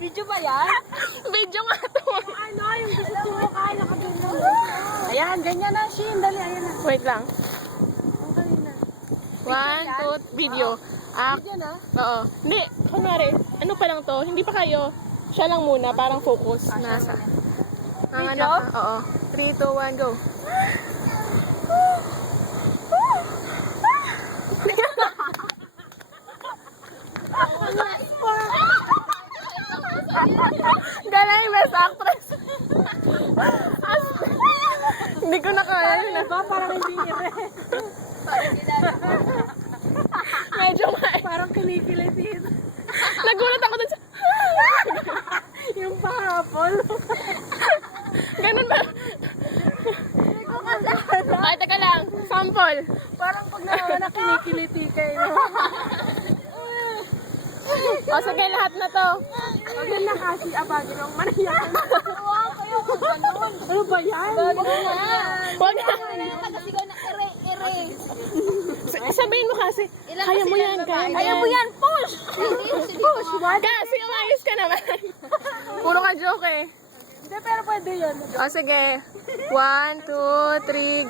Video ba yan? Video nga to. Ano, yung gusto mo kaya nakaganyan. Ayan, ganyan na, Shin. Dali, ayan na. Wait lang. Ang dali na. 1, 2, video. Video na? Oo. Hindi, kunwari, ano pa lang to, hindi pa kayo. Siya lang muna, parang focus. Nasa. Video? Oo. 3, 2, 1, go. Galing, best actress. Hindi ko na kaya yun. Diba? Parang hindi ire. Medyo Parang kinikilit dito. nagulat ako dun sa... Yung pahapol. Ganun ba? Ay, teka lang. Sample. Parang pag naman kinikiliti kayo. O, sige, lahat na to. Huwag na kasi abagin ang manayan. Ano ba yan? Huwag na. Sabihin mo kasi, kaya mo yan, kaya mo yan. Push! Push! What? Kasi umayos ka naman. Puro ka joke eh. Hindi, pero pwede yun. O, sige. 1, 2, 3,